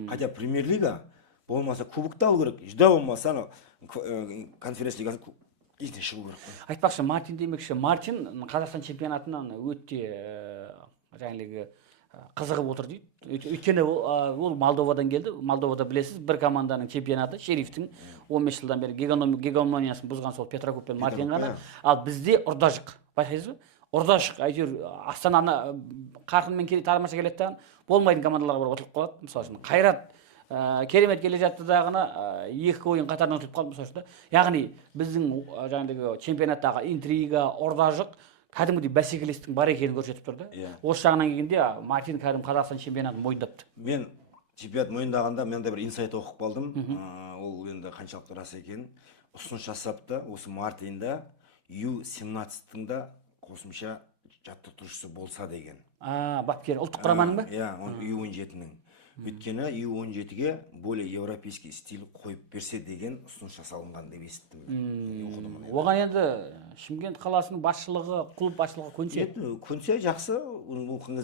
Хотя Премьер-лига болмаса кубокта алу керек. Жүдә болмаса конференция лигасын есіне шығу керек қой. Айтпақшы, Мартин демекші, Мартин Қазақстан чемпионатынан өте жаңағы қызығып отыр дейді. Өйткені ол Молдовадан келді. Молдовада білесіз, бір команданың чемпионаты, Шерифтің 15 жылдан бері гегемониясын бұзған сол Петрокоп пен Мартин ғана. Ал бізде ұрдажық. Байқайсыз ба? Ұрдажық. Әйтеуір Астананы қарқынмен тамаша келеді, болмайтын командаларға барып ұтылып қалады. Мысалы үшін Қайрат керемет келе жатты дағына 2 ойын қатарынан ұтылып қалды мысалы үшін. Яғни біздің жаңағы чемпионаттағы интрига, ұрдажық кәдімгідей бәсекелестіктің бар екенін көрсетіп тұрды. Осы жағынан келгенде Мартин кәдімгі Қазақстан чемпионатын мойындапты. Мен чемпионат мойындағанда мен де бір инсайт оқып қалдым. Ол енді қаншалықты рас екенін ұсыныс жасапты. Осы Мартинда U17-тің да қосымша жаттықтырушысы болса деген. Бапкер ұлттық құраманың ба? Иә, U17-нің. Өйткені U17-ге более европейский стиль қойып берсе деген ұсыныс жасалынған деп естіттім. Оған енді Шымкент қаласының басшылығы, клуб басшылығы көнсе? Көнсе жақсы.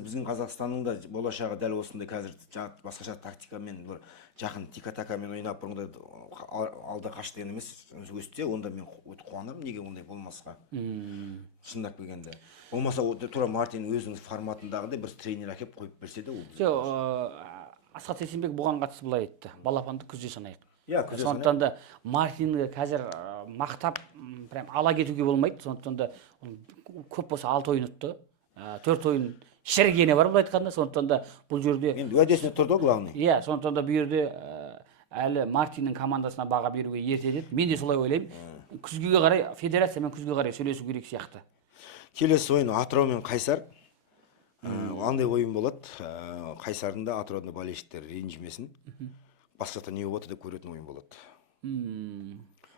Біздің Қазақстанның да болашағы дәл осындай қазір басқаша тактикамен, бір жақын тика-такамен ойнап, бұрынғыдай алда қашты емес өсте, онда мен өте қуанырмын, неге ондай болмасқа. Шындап келгенде. Болмаса тура Мартин өзінің форматындағыдай бір тренер әкеп қойып берсе де ол. Асқат Сейсенбек бұған қатысты былай айтты. Балапанды күзде санайық. Сондықтан да Мартинді қазір мақтап прям ала кетуге болмайды. Сондықтан да көп болса 6 ойын ұтты. 4 ойын шірігені бар бұл айтқанда. Сондықтан да бұл жерде енді уәдесіне тұрды главный. Иә, сондықтан да бұл жерде әлі Мартиннің командасына баға беруге ерте деді. Мен де солай ойлаймын. Күзгіге қарай федерациямен күзге қарай сөйлесу керек сияқты. Келесі ойын Атырау мен Қайсар. Андай ойын болады. Қайсардың да Атыраудың болельшіктері ренжімесін. Басқата не болады деп көретін ойын болады.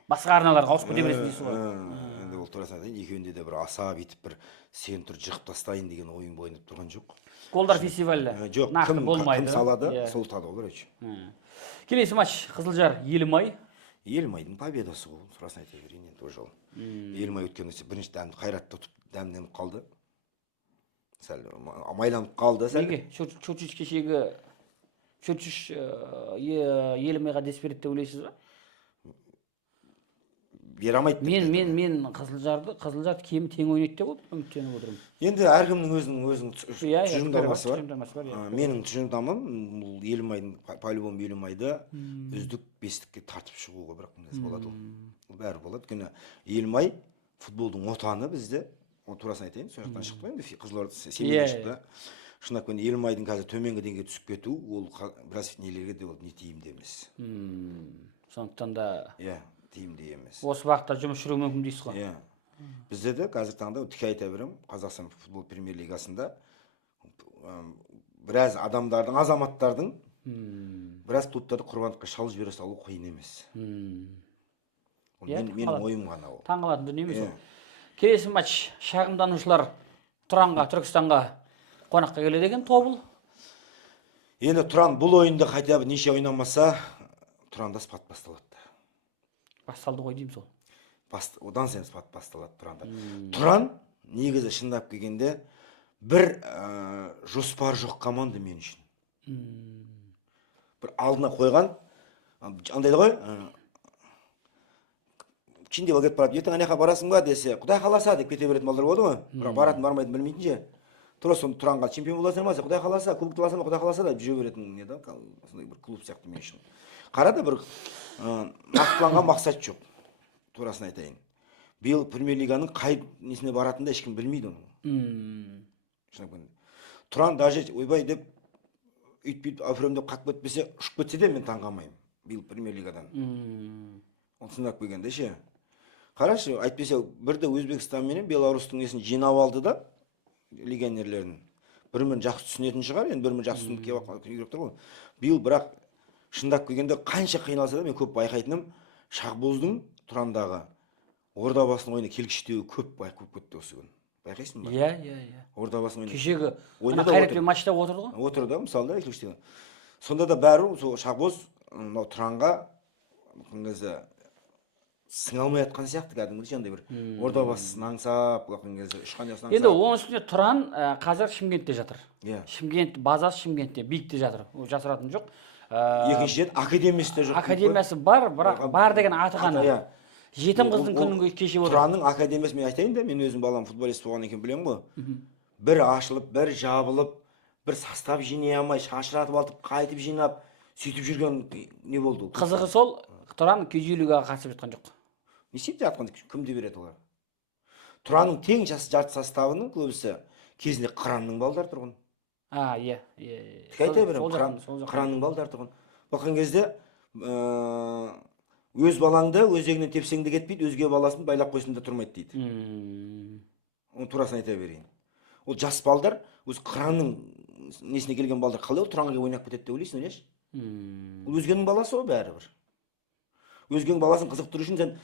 Басқа арналарға ауысып кете бересің дейсіз ғой. Енді ол турасында айтайын, екеуінде де бір асап етіп бір сен тұр жығып тастайын деген ойын ойнап тұрған жоқ. Голдар фестивалі. Жоқ, кім салады, сол ұтады олар өте. Келесі матч Қызылжар Елімай. Елімайдың победасы ғой, турасын айта берейін енді ол жолы. Елімай өткен бірінші дәмді Қайратты ұтып дәмденіп қалды. Сәл майланып қалды сәл. Неге? Чөтчіш кешегі Чөтчіш Елімайға дес береді деп ойлайсыз ба? бере алмайды деп айтады. Мен Қызылжарды кем тең ойнайды деп үміттеніп отырмын. Енді әркімнің өзінің Иә, тұжырымдамасы бар. тұжырымдамасы бар, иә. Менің тұжырымдамам бұл Елімайдың по-любому Елімайды үздік бестікке тартып шығуға бірақ міндет болады ол. Ол бәрі болады. Өйткені Елімай футболдың отаны бізде. Оны турасын айтайын, сол жақтан шықты енді Қызылорда Семейден шықты. Шынап айтқанда Елімайдың қазір төменгі деңгейге түсіп кету ол біраз нелерге де ол не тиімді емес. Сондықтан да Иә, тиімді емес. осы бағытта жұмыс жүру мүмкін дейсіз ғой. Иә. Бізде де қазіргі таңда тіке айта беремін, Қазақстан футбол премьер-лигасында біраз адамдардың, азаматтардың біраз клубтарды құрбандыққа шалып жібере салу қиын емес. Ол менің ойым ғана ол. Таңғалатын дүние емес ол. Келесі матч шағымданушылар Тұранға, Түркістанға қонаққа келеді екен Тобыл. Енді Тұран бұл ойында қайта неше ойнамаса, Тұранда спат басталады. Басталды ғой дейміз ол. Одан сайын спат басталады Тұранда. Тұран негізі шындап келгенде бір жоспар жоқ команда мен үшін. Бір алдына қойған, андайды ғой, кішінде бол кетіп барады, ертең ана жаққа барасың ба десе, Құдай қаласа деп кете беретін балдар болды ғой. Бірақ баратын бармайтын білмейтін же. Тура соны Тұранға чемпион боласың ба, Құдай қаласа, кубокты аласың ба, Құдай қаласа деп жүре беретін не да, сондай бір клуб сияқты мен үшін. Қара да бір нақтыланған мақсат жоқ. Турасын айтайын. Биыл премьер-лиганың қай несіне баратынында ешкім білмейді оны. Тұран даже ойбай деп үйтпейді, афрем деп қақып кетпесе, ұшып кетсе де мен таңғалмаймын биыл премьер-лигадан. Осындап келгенде ше. Қарашы, айтпесе бірде Өзбекстан менен Беларусьтың несін жинап алды да легионерлерін. Бірімен жақсы түсінетін шығар, енді бірімен жақсы түсініп келіп тұр ғой. Биыл бірақ шындап келгенде қанша қиналса да мен көп байқайтыным Шахбоздың Тұрандағы Ордабасының ойыны келгіштеуі көп кетті осы күн. Байқайсың ба? Иә. Ордабасының ойыны. Кешегі Қайратпен матчта отырды ғой. Отырды, мысалы да келгіштеуі. Сонда да бәрі сол Шахбоз мынау Тұранға кезде сіңе алмай жатқан сияқты кәдімгідей андай бір Ордабасын аңсап қалған кезде ешқандай аңсап. Енді оның үстіне Тұран қазір Шымкентте жатыр. Иә. Шымкент базасы Шымкентте, биікте жатыр. Ол жасыратын жоқ. Екіншіден академиясы да жоқ. Академиясы бар, бірақ бар деген аты ғана. Жетім қыздың күнін кешіп отыр. Тұранның академиясы мен айтайын да, мен өзім балам футболист болған екен білемін ғой. Бір ашылып, бір жабылып, бір состав жинай алмай, шашыратып алып, қайтып жинап, сөйтіп жүрген не болды ол? Қызығы сол, Тұран күйзеуліге қатысып жатқан жоқ. Не істеп жатқан, кімде береді олар? Тұранның тең жарты составының көбісі кезінде Қыранның балдары тұрғын. Иә. Айта беремін, Қыранның балдары тұрғын. Баққан кезде өз балаңды өзегінен тепсеңді кетпейді, өзге баласын байлап қойсын да тұрмайды дейді. Оны турасын айта берейін. Ол жас балдар, өз Қыранның несіне келген балдар қалай ол Тұранға ойнап кетеді деп ойлайсың, ойлашы? Ол өзгенің баласы ғой бәрібір. Өзгенің баласын қызықтыру үшін сен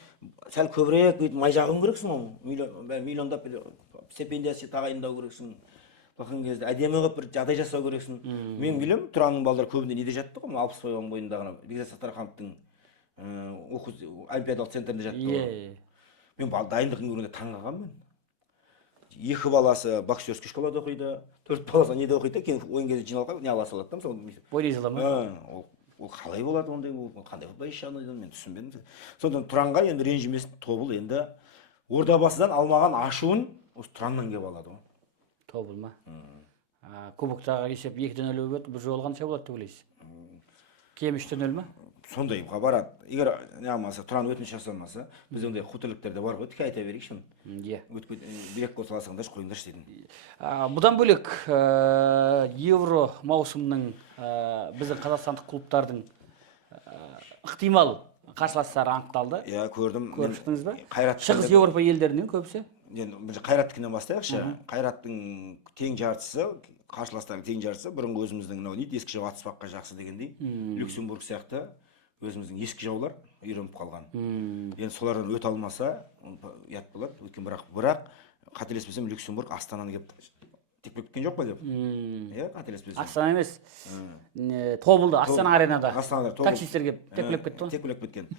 сәл көбірек май жағуың керексің ғой. Миллиондап стипендиясы тағайындау керексің. Баққан кезде әдемі қылып бір жағдай жасау керексің. Мен білемін, Тұранның балдары көбінде неде жатты ғой, 60 бойындағы Бекзат Саттархановтың олимпиадалық центрінде жатты ғой. Мен дайындығын көргенде таң қалғанмын. 2 баласы боксерский школада оқиды, 4 баласы неде оқиды, кейін ойын кезде жиналған не ала салады да, мысалы. Бойлай сала ма? Ол қалай болады ондай, қандай футболист жағынан мен түсінбедім. Содан Тұранға енді ренжімесін, Тобыл енді Ордабасыдан алмаған ашуын осы Тұраннан келіп алады ғой. Тобыл ма? Кубоктағы есеп 2-0 өтіп, бір жол қанша болады деп ойлайсыз? Кем 3-0 ма? Сондай барады. Егер не алмаса, Тұран өтініш жасамаса, біз ондай хутірліктер бар ғой, тіке айта берейікші. Иә. Билет қол саласаңдаршы қойыңдаршы дедім. Бұдан бөлек Евро маусымның біздің қазақстандық клубтардың ықтимал қарсыластары анықталды. Иә, көрдім. Көріп шықтыңыз ба? Шығыс Еуропа елдерінен көбісі. Енді Қайраттікінен бастайықшы. Қайраттың тең жартысы, қарсыластардың тең жартысы бұрынғы өзіміздің ескі жау атыспаққа жақсы дегендей. Люксембург сияқты өзіміздің ескі жаулар үйреніп қалған. Енді солардан өте алмаса, ұят болады. Өйткені бірақ қателеспесем Люксембург Астананы келіп тепкілеп кеткен жоқ па деп? Иә, қателеспесем. Астана емес. Тобылды, Астана аренада. Астанада таксистер келіп тепкілеп кетті ғой. Тепкілеп кеткен.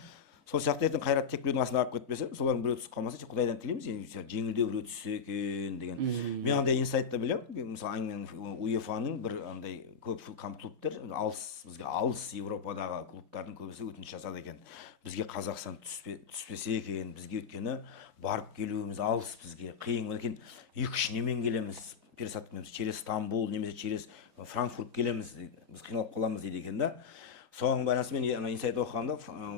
Сол сияқты ертең Қайрат тек біреудің астына қалып кетпесе, солардың біреу түсіп қалмаса, Құдайдан тілейміз, жеңілдеу біреу түссе екен деген. Мен андай инсайтты білемін. Мысалы, УЕФА-ның бір андай көп клубтар бізге алыс Европадағы клубтардың көбісі өтініш жасады екен. Бізге Қазақстан түспесе екен, бізге өйткені барып келуіміз алыс, бізге қиын екен. 2-3 немен келеміз, пересадкамыз через Стамбул немесе через Франкфурт келеміз, біз қиналып қаламыз дейді екен да. Соның байланысы мен инсайт оқығанда,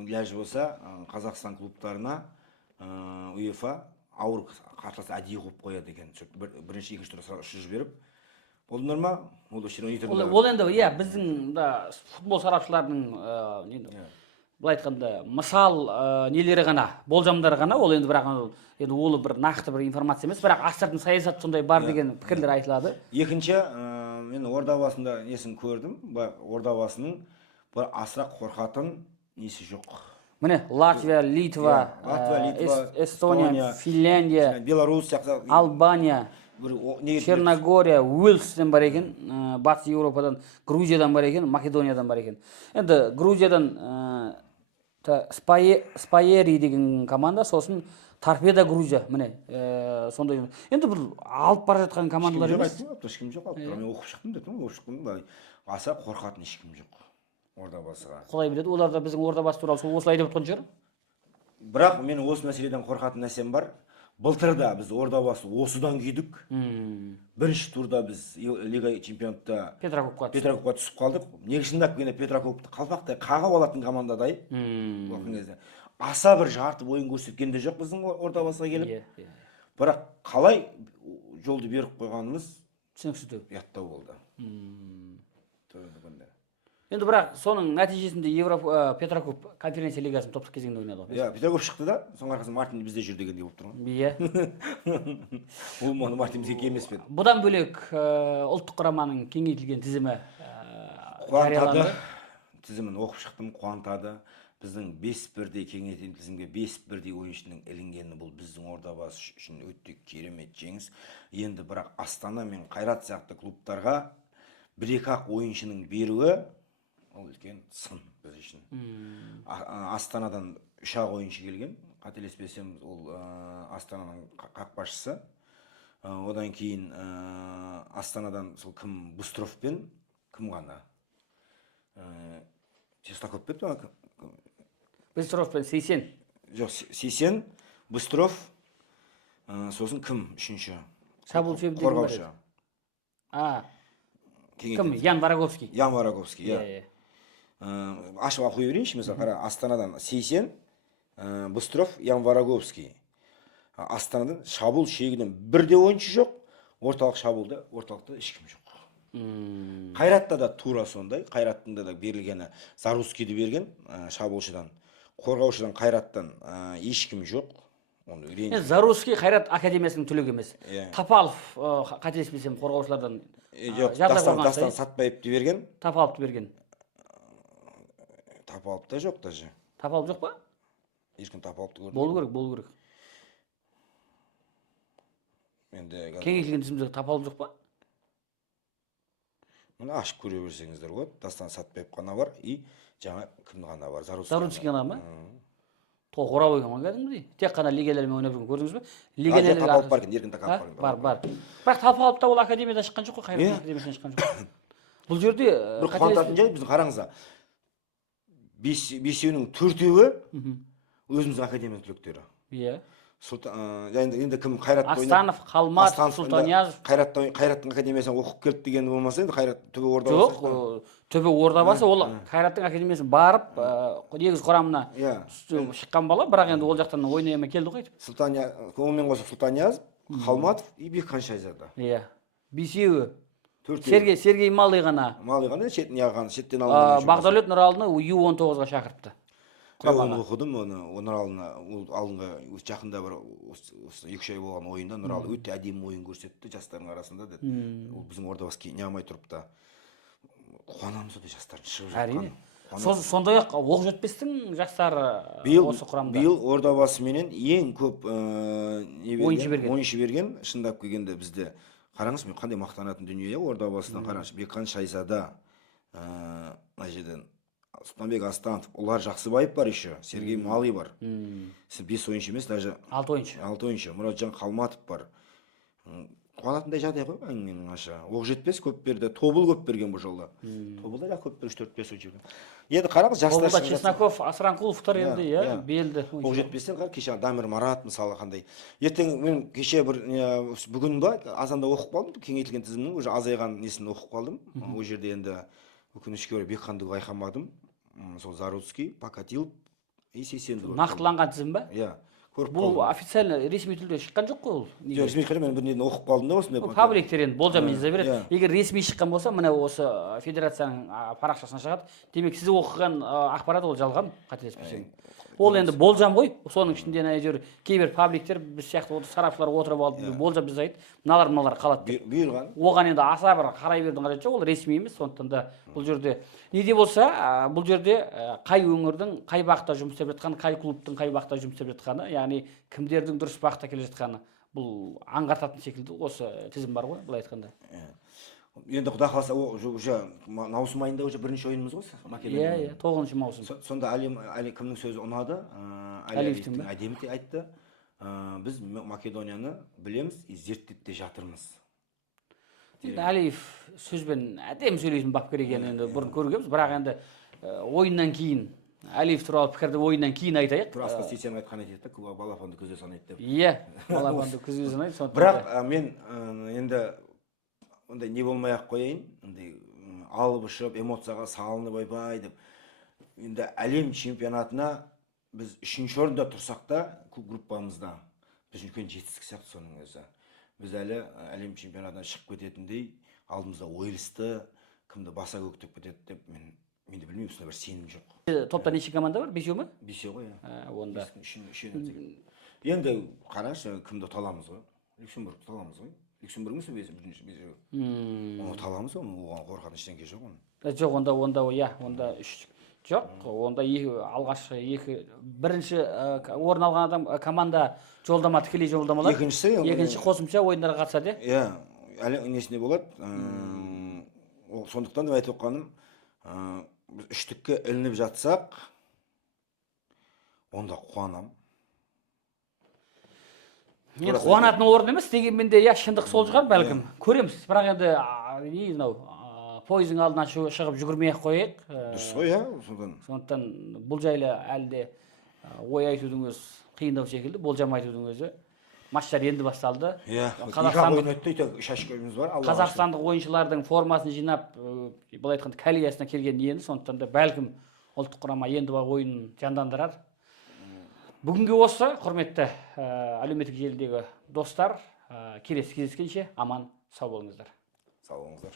ләжі болса, Қазақстан клубтарына УЕФА ауыр қарсылас әдейі қойып қояды екен. Бірінші, екінші турда ұшып жіберіп, болды норма? Ол енді, біздің футбол сарапшыларының былай айтқанда мысал нелері ғана, болжамдары ғана, ол енді бірақ ол бір нақты бір информация емес, бірақ астыртын саясат сондай бар деген пікірлер айтылады. Екінші, мен Ордабасында несін көрдім, Ордабасының бір асырақ қорқатын несі жоқ. Міне, Латвия, Литва, Эстония, Финляндия, Беларусь, Албания, Черногория, Уэльстен бар екен, Батыс Еуропадан, Грузиядан бар екен, Македониядан бар екен. Енді Грузиядан Спайери деген команда, сосын Торпедо Грузия, міне, сондай. Енді бұл алып бара жатқан командалар емес. Ешкім жоқ, мен оқып шықтым дедім, аса қорқатын ешкім жоқ Ордабасыға. Құдай біледі, олар да біздің Ордабасы туралы осылай деп отқан шығар. Бірақ мен осы мәселеден қорқатын нәрсем бар. Былтыр да біз Ордабасы осыдан күйдік. Бірінші турда біз Лига чемпионатта Петрокупқа түсіп қалдық. Негізінде келгенде Петрокупты қалпақтай қағып алатын командадай. Аса бір жарты ойын көрсеткен де жоқ біздің Ордабасыға келіп. Бірақ қалай жолды беріп қойғанымыз түсініксіздеу, ұяттау болды. Енді бірақ соның нәтижесінде Петрокуп конференция лигасын топтық кезеңде ойнады. Петрокуп шықты да, соның арқасында Мартин бізде жүр дегендей болып тұрған. Ол Мартин бізге келмес пе еді. Бұдан бөлек ұлттық құраманың кеңейтілген тізімі қуантады. Тізімін оқып шықтым, қуантады. Біздің 5 бірдей кеңейтілген тізімге 5 бірдей ойыншының ілінгені бұл біздің Ордабасы үшін өте керемет жеңіс. Енді бірақ Астана мен Қайрат сияқты клубтарға бір-екі ойыншының беруі ол үлкен сын біз үшін. Астанадан 3 ойыншы келген, қателеспесем, ол Астананың қақпашысы. Одан кейін Астанадан сол кім, Быстров пен кім ғана? Чистаков пен Быстров пен Сейсен. Жоқ, Сейсен, Быстров, сосын кім үшінші? Шабуылшы қорғаушы. Кім? Ян Вараговский. Ян Вараговский, иә. Ашып қоя берейінші, мысалы, қара, Астанадан Сейсен, Быстров, Ян Вараговский. Астанадан шабуыл шегінен бірде ойыншы жоқ, орталықта ешкім жоқ. Қайратта да тура сондай, Қайраттың да берілгені Зарускийді берген шабуылшыдан, қорғаушыдан Қайраттан ешкім жоқ. Зарусский Қайрат академиясының түлегі емес. Тапалов, қателеспесем, қорғаушылардан Дастан Сатпаевты берген. Тапаловты берген. Тапалов та жоқ даже. Тапалов жоқ па? Ешкім Тапаловты көрді. Болу керек. Кеңейтілген тізімде Тапалов жоқ па? Мұны ашып көре берсеңіздер болады. Дастан Сатпаев қана бар, и жаңа кім ғана бар? Зарусский ғана ма? Тоғыра ойған кәдімгідей. Тек қана лигалермен ойнап жүрген көрдіңіз бе? Лигалерге Тапалов бар екен, еркін Тапалов бар. Бірақ Тапалов та ол академиядан шыққан жоқ қой, Қайрат академиясынан шыққан жоқ. Бұл жерде бір қуантатын жай, біздің қараңызда 5-еуінің 4-еуі өзіміздің академия түлектері. Иә. Енді кім Қайратты ойнап, Астанов, Қалматов, Сұлтаниязов. Қайраттың академиясынан оқып келді дегені болмаса, енді Қайрат түбі Ордабасы. Жоқ, түбі Ордабасы, ол Қайраттың академиясынан барып, негіз құрамына шыққан бала, бірақ енді ол жақтан ойнайма келді ғой. Онымен қоса Сұлтаниязов, Қалматов и Бекхан Шайзада. Иә. 5-еуі. Сергей Малый ғана. Малый ғана шеттен алған. Бағдәулет Нұралыны U19-ға шақырыпты. Оны оқыдым, Нұралына алдыңғы жақында бір 2 ай болған ойында Нұралы өте әдемі ойын көрсетті жастардың арасында деді. Ол біздің Ордабасы не алмай тұрып та қуанамыз ғой жастардың шығып жатқан. Сондай-ақ оқ жетпестің жастары осы құрамда. Биыл Ордабасы менен ең көп ойыншы берген, шындап келгенде бізде қараңыз, мен қандай мақтанатын дүние Ордабасыдан қараңыз. Бекхан Шайзада мына жерден Сұлтанбек Астанов, Ұлар Жақсыбаев бар еще, Сергей Малый бар. Сіз 5 ойыншы емес, даже 6 ойыншы. 6 ойыншы. Мұратжан Қалматов бар. Қуанатындай жағдай ғой әңгіменің аша. Оқ жетпес көп берді, Тобыл көп берген бұл жолда. Тобылда да көп берді, 4-5 ойыншы. Енді қараңыз, жастар Тобылда Чесноков, Асранқұловтар енді, белді. Оқ жетпестен қар, кеше Дамир Марат мысалы қандай. Ертең мен кеше бір бүгін ба азанда оқып қалдым, кеңейтілген тізімнің уже азайған несін оқып қалдым. Ол жерде енді өкінішке орай Бекханды байқамадым. Сол Заруцкий, Покатилов, Есесенді. Нақтыланған тізім ба? Иә. Бұл официально ресми түрде шыққан жоқ қой ол. Ресми түрде мен бір неден оқып қалдым да осындай. Пабликтер енді болжаммен жаза береді. Егер ресми шыққан болса, мына осы федерацияның парақшасына шығады. Демек сіз оқыған ақпарат ол жалған, қателеспесем. Ол енді болжам ғой. Соның ішінде әйтеуір кейбір пабликтер біз сияқты сарапшылар отырып алып болжам жасайды. Мыналар қалады деп. Бұйырған. Оған енді аса бір қарай бердің қажеті жоқ, ол ресми емес. Сондықтан да бұл жерде неде болса, бұл жерде қай өңірдің қай бағытта жұмыс істеп жатқаны, қай клубтың қай бағытта жұмыс істеп жатқаны, яғни кімдердің дұрыс бағытта келе жатқаны бұл аңғартатын секілді осы тізім бар ғой, былай айтқанда. Енді Құда қаласа уже маусым айында уже бірінші ойынымыз ғой Македонияда. Иә, 9 маусым. Сонда кімнің сөзі ұнады? Әлиевтің әдемі айтты. Біз Македонияны білеміз, зерттеп те жатырмыз. Әлиев сөзбен әдемі сөйлейтін бапкер екенін енді бұрын көргенбіз, бірақ енді ойыннан кейін Әлиев туралы пікірді ойыннан кейін айтайық. Турасқа Сейсен айтқан айтады, балапанды күзде санайды деп. Иә, балапанды күзде санайды. Бірақ мен енді ондай не болмай-ақ қояйын, ондай алып ұшып, эмоцияға салынып ойбай деп. Енді әлем чемпионатына біз 3-ші орында тұрсақ та, группамызда біз үлкен жетістік сияқты соның өзі. Біз әлі әлем чемпионатына шығып кететіндей, алдымызда Уэльсті, кімді баса көктеп кетеді деп менде білмеймін, сонда бір сенім жоқ. Топта неше команда бар? 5 ме? 5 ғой. Онда. Енді қарашы, кімді таламыз ғой? Люксембургті таламыз ғой? Люксембург емес бірінші. Оны таламыз ғой, оған қорқатын ештеңе жоқ оны. Жоқ, онда 3 жоқ. Онда алғашқы бірінші орын алған адам команда жолдама, тікелей жолдамалар. Екінші қосымша ойындарға қатысады. Иә, әлі несіне болады. Сондықтан да айтып отқаным, біз 3-тікке ілініп жатсақ, онда қуанам. Қуанатын орын емес, дегенмен де шындық сол шығар бәлкім. Көреміз, бірақ енді пойыздың алдынан шығып жүгірмей-ақ қояйық. Дұрыс қой, сондықтан бұл жайлы әлде ой айтудың өзі қиындау секілді, болжам айтудың өзі. Матчтар енді басталды. Қазақстандық ойыншылардың формасын жинап, бұл айтқанда коллегиясына келген енді, сондықтан да бәлкім ұлттық құрама енді ойынын жандандырар. Бүгінгі осы, құрметті әлеуметтік желідегі достар, келесі кездескенше аман сау болыңыздар. Сау болыңыздар.